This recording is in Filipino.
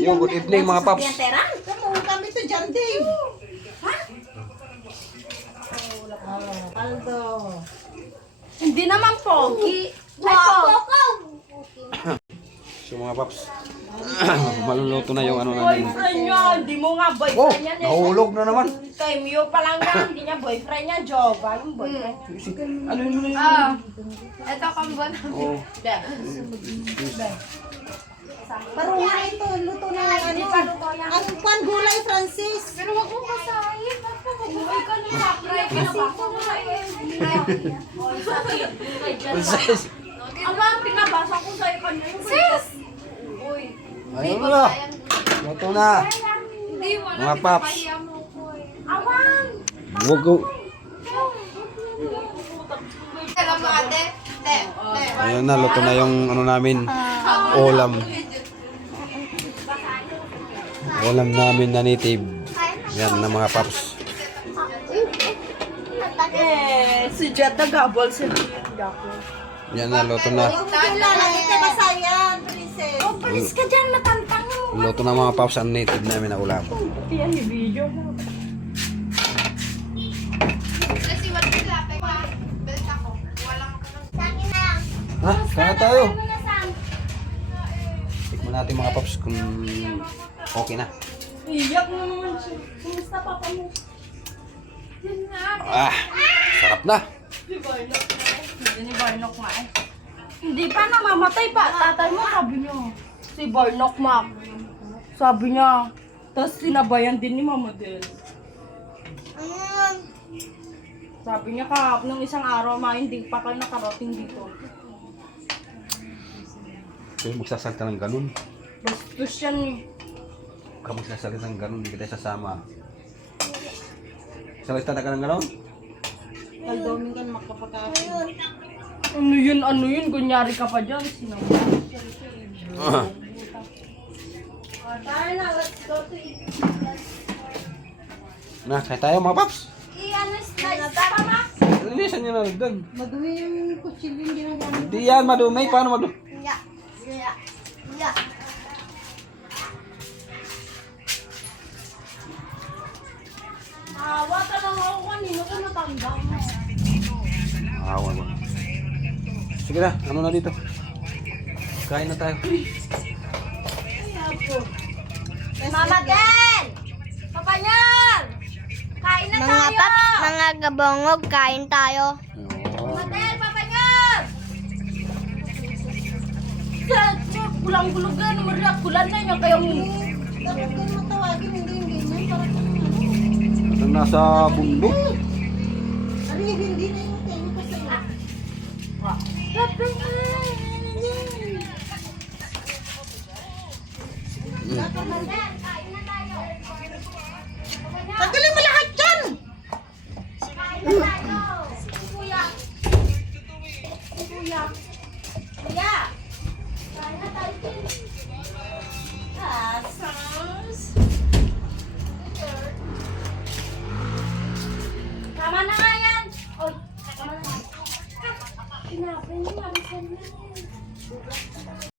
Yung good evening mga paps. Kamu kami to dyan, Dave. Ha? Aldo. Hindi naman pogi. Wow. So mga paps, maluluto na yung ano namin. Boyfriend niya. Hindi mo nga Oh, boyfriend yan. nahulog na naman. Kay Mio pa lang yan. Hindi niya boyfriend niya. Joga yung boyfriend. Ano yun yun? Ito kambon. Oh. Parunga ito, luto na ano. Ang kwan gulay, Francis. Pero wag mo kasahin. Uy ka na. Fry ka na ba? Sis! Ama, pinabasa ko sa'yo kanya yung sis! Uy. Ano na? Luto na. Mga paps. Awan! Huwag ko. Alam mo ate? Te. Ayun na, luto na yung ano namin. Ulam. Ulam namin na native. Yan na mga paps. Si Jet nag-gabol sa Yan na, luto na. Lagi ka masayan, Princess. Palis ka dyan, matantang mo. Luto na mga paps ang native namin na ulam. Yan, i-video mo. Ha? Kaya tayo. Tikman natin mga paps kung okay na. Iyak mo naman siya. Kumusta papa mo? Yan nga. Ah, sarap na. Di Barnok na eh. Hindi ni Barnok nga eh. Hindi pa namamatay pa. Tatay mo sabi niya. Si Barnok Mac. Sabi niya. Tapos sinabayan din ni Mama Del. Sabi niya kahapon ng isang araw hindi pa kayo nakarating dito. Kaya magsasalita ng ganun. Bastos yan eh. Huwag ka magsasalita ng ganun, hindi kita sasama. Salita na ka ng ganun? Kaldoming ka makapagkakasin. Ano yun? Kunyari ka pa dyan. Sinama. Tara na, let's go to eat. Na, kaya tayo mga paps. I-slice ka pa, Max? Lilisan nyo na nagdag. Madumi yung kutsilyo yung ginagamit. Hindi yan madumi. Paano madumi? Awa ka lang ako kanino ko natanda mo. Awa ko. Sige na, ano na dito? Kain na tayo. Mama Den! Papa Nyan! Kain na Mga tayo! paps, mga gabongog, kain tayo. Mama Den! Papa Nyan! Kulang-gulog na, numeriak kulan na yun kayong... Dapat ko matawagin, hindi yung ganyan. Parang Nang nasa bundok. ano yung hindi na yung tenyo ko sa'yo. Tanggalin mo lahat dyan! Kuya! Kuya! Kuya! Kain na tayo. Asas! Tama na nga yan! Oy, tama na nga. Kinapin mo, alisan na.